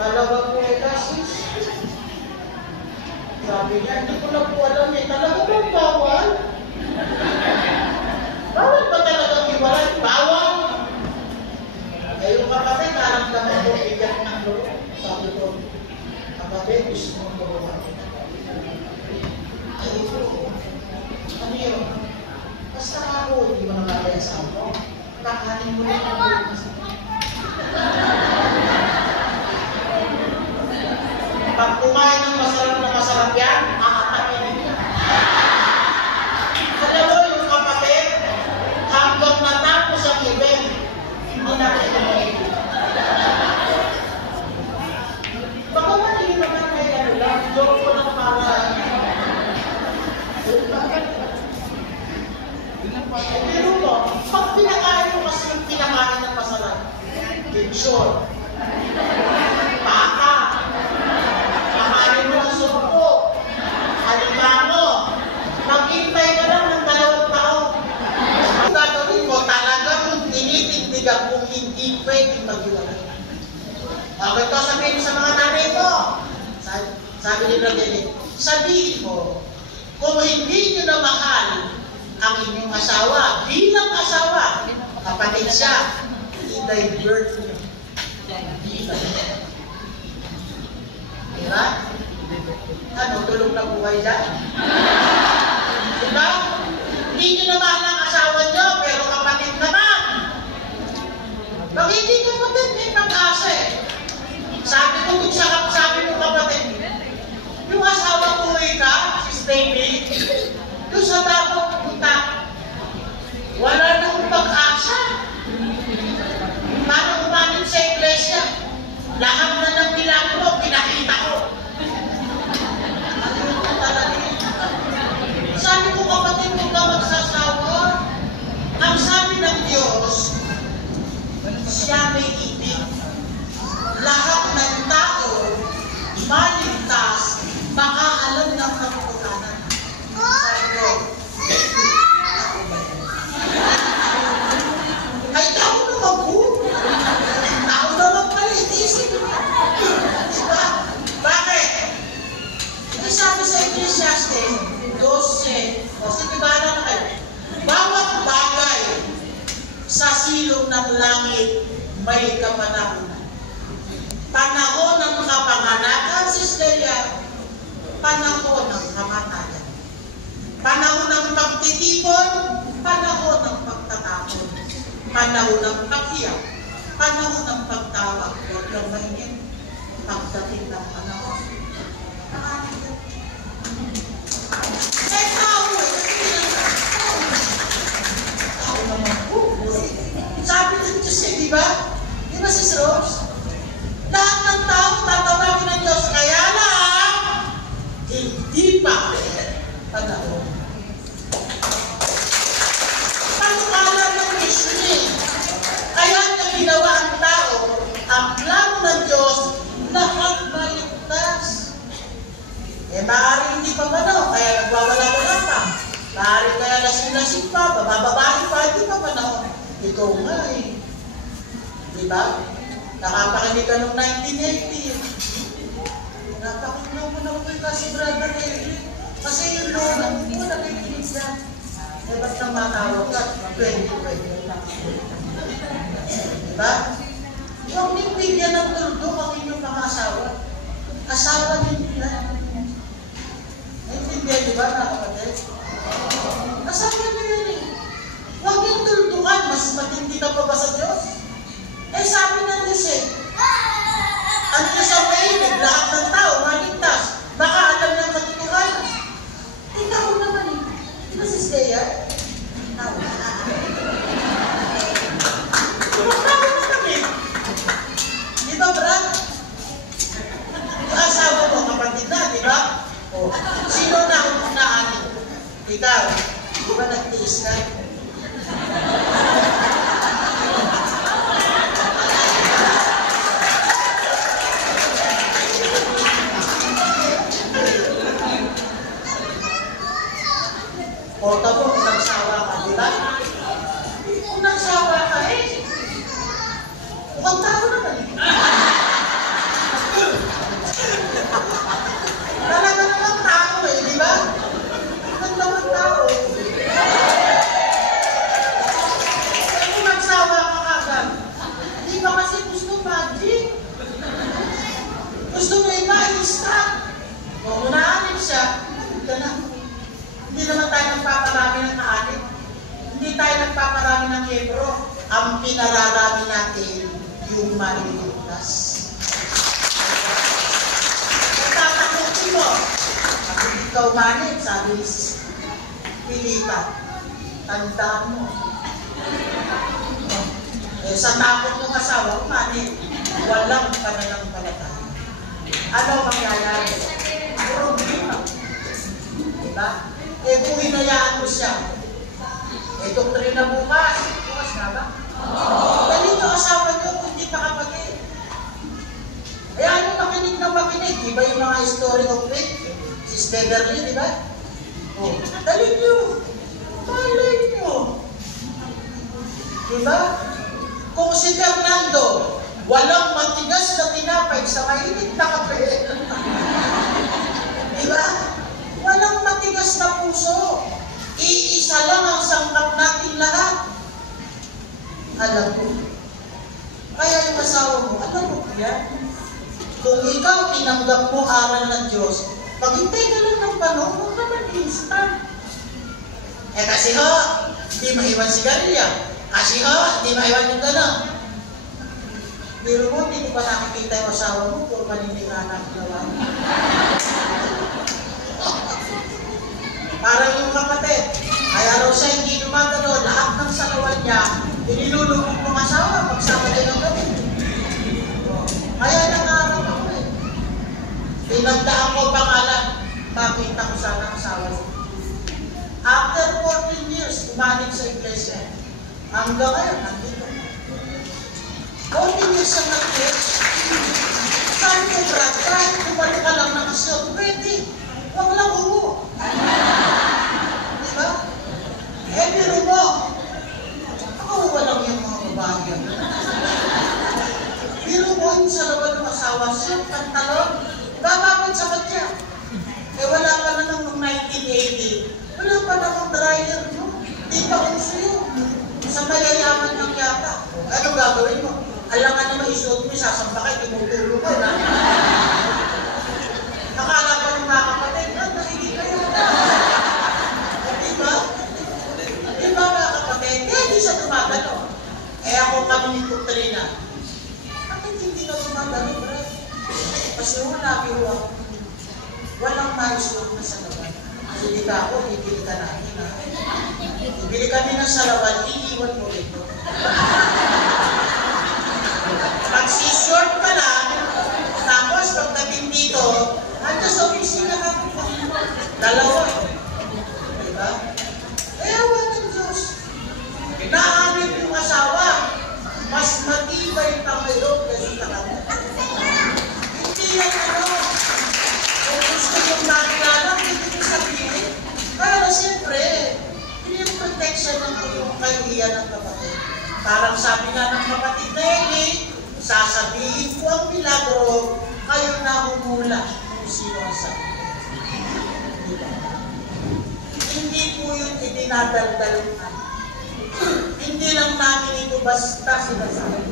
Talaga po sis. Sabi niya, hindi ko na po alam eh. Talaga po bawal? Bawal ba talagang iwalay? Bawal! Eh yung kapatid, naramdaman ko, bigat ng loob. Sabi ko, kapatid, gusto mo tulungan kita. Ay po, ano yun? Basta ako, hindi mo naman kaya sa ako. Kakanin mo lang ako. Pag kumain ng masarap yan, makakainin niya. Alam mo yung kapatid, hanggang natapos ang event, hindi natin kumain. Baka mali naman may ano lang, joke ko lang para. Pero mo, pag pinakain mo kasi yung pinakain ng masarap, picture, baka, kakain mo ng sumpo, alimango, maghintay ka lang ng 2 taon. Ang gagawin mo, talagang tinitindigan kung hindi pwedeng maghiwalay. Okay, ito sabihin mo sa mga nanay mo. Sabi ni Brother, sabihin mo, kung hindi nyo na mahal ang inyong asawa, bilang asawa, kapatid siya, i-divert nyo. Diba? Ano, tulog na buhay dyan? Diba? Hindi nyo na mahal ang asawa nyo, pero kapatid naman. Pag hindi kapatid, may pag-asa eh. Sabi ko kapatid, yung asawa ko ka, si Stevie, doon sa Davao punta, wala na akong pag-asa. Paano umanin sa iglesia? Lahat na ng milagro, pinakita ko. Ano yung talaga? Sabi ko kapatid, huwag ka magsasawa. Ang sabi ng Diyos, siya may ibig. Lahat ng tao, maligtas, makaalam ng katotohanan. Sabi ko, ay tao naman po. Tao naman pala, itisip. Diba? Bakit? Ito sabi sa Ecclesiastes 12, o sige ba na kayo? Bawat bagay sa silong ng langit may kapanahonan. Panahon ng kapanganakan, Sisteria, panahon ng kamatayan. Panahon ng pagtitipon, panahon ng pagtatapon. Panahon ng paghiyak, panahon ng pagtawag. Huwag lang mainit, pagdating ng panahon. Eh, tao naman po. Sabi ng Diyos eh, di ba? Di ba, Sis Rose? Lahat ng tao tatawagin ng Diyos. Kaya lang, hindi pa panahon. Panukala ng mission eh. Kaya niya ginawa ang tao, ang plano ng Diyos, lahat maligtas. Eh, maaari hindi pa panahon, kaya nagwawala-wala pa. Maaari kaya lasing-lasing pa, babababae pa, hindi pa panahon. Ito nga eh. Diba? Nakapakinig ka noong 1980. Napakinig mo na ko kasi Brother Eric. Kasi yung lola mo nakikinig yan. Eh, ba't nang matawag ka? 2020 lang. Diba? Huwag niyong bigyan ng tuldok ang inyong mga asawa. Asawa din yan. Naintindihan, diba, mga kapatid? Asawa niyo yan eh. Huwag niyong tuldukan. Mas matindi ka pa ba sa Diyos? Eh, sabi ng Diyos eh. Ano niya sa mainit? Lahat ng tao, maligtas. Baka alam ng katotohanan. Eh, tao naman eh. Di ba, Sis Leia? Tao. Tao naman eh. Di ba, Brad? Yung asawa mo, kapatid na, di ba? O, sino na ang unaanin? Ikaw, di ba nagtiis ka? O, tabo, kung nagsawa ka, di ba? Kung nagsawa ka, eh, mukhang tao naman eh. stop. Kung unaanin siya, ito na. Hindi naman tayo nagpaparami ng kaanit. Hindi tayo nagpaparami ng kebro. Ang pinararami natin, yung maliligtas. Kung tatakutin mo, pag ikaw manit, sabi ni Pilita, tandaan mo. Sa takot ng asawa, manit, walang pananampalataya. Ano mangyayari? Problema. Diba? Kung hinayaan mo siya, doktrina bukas na ba? Dali nyo asawa nyo kung hindi pa kapatid. Ano makinig na makinig? Diba yung mga story of faith? Sis Beverly, diba? Dali nyo. Malay nyo. Diba? Kung si Fernando, walang matigas na tinapay sa mainit na kape. Diba? Walang matigas na puso. Iisa lang ang sangkap natin lahat. Alam ko. Kaya yung asawa mo, alam mo kaya? Kung ikaw tinanggap mo aral ng Diyos, maghintay ka lang ng panahon, huwag ka mag-instant. Kasi ho, hindi maiwan si Galia. Kasi ho, hindi maiwan yung gano'n. Pero mo, hindi ba nakikita yung asawa mo kung panindihan ang ginawa? Para yung kapatid, kaya raw siya hindi lumagano, lahat ng salawan niya, inilulubog ng asawa, pagsama din ng gabi. Kaya nangarap ako eh. Pinagdaan ko pangalan, makita ko sana ang asawa niya. After 14 years, umanig sa iglesia. Hanggang ngayon, nandito. 14 years ang nag-church. Saan ko, Brad? Kahit kumalik ka lang ng asyon, pwede. Huwag lang umo. Diba? Biro mo. Ako walang yung mga babae yan. Biro mo yung sa laban ng asawa siya, pantalon, bababad sa kanya. Wala pa na nung 1980. Wala pa na nung dryer, no? Di pa uso yun. Sa mayayaman ng yata. Ano gagawin mo? Alangan naman isuot mo, sasampa kayo, tinutulog ko na. Nakala pa ng mga kapatid, nakikita kayo. Diba? Diba mga kapatid? Kaya hindi siya tumagano. Ako kami ni Kutrina. Bakit hindi ka tumagano, bro? Kasi wala, pero ako. Walang maisuot na sa laban. Hindi ka ako, bibili ka natin. Bibili kami ng salawan, iiwan mo ito. Magsishort ka lang, tapos pagdating dito, ando sa opisina ka po. Dalawa. Diba? Kaya wala ng Diyos. Naamit yung asawa, mas matibay pa kayo kasi nakamo. Hindi yan ano. Kung gusto yung makilala, hindi ko sabihin. Pero siyempre, yung protection ng yung kahihiyan ng kapatid. Parang sabi nga ng kapatid na Eli, sasabihin ko ang milagro, kayo na humula kung sino ang sabi. Hindi po yun idinadaldal. Hindi lang namin ito basta sinasabi.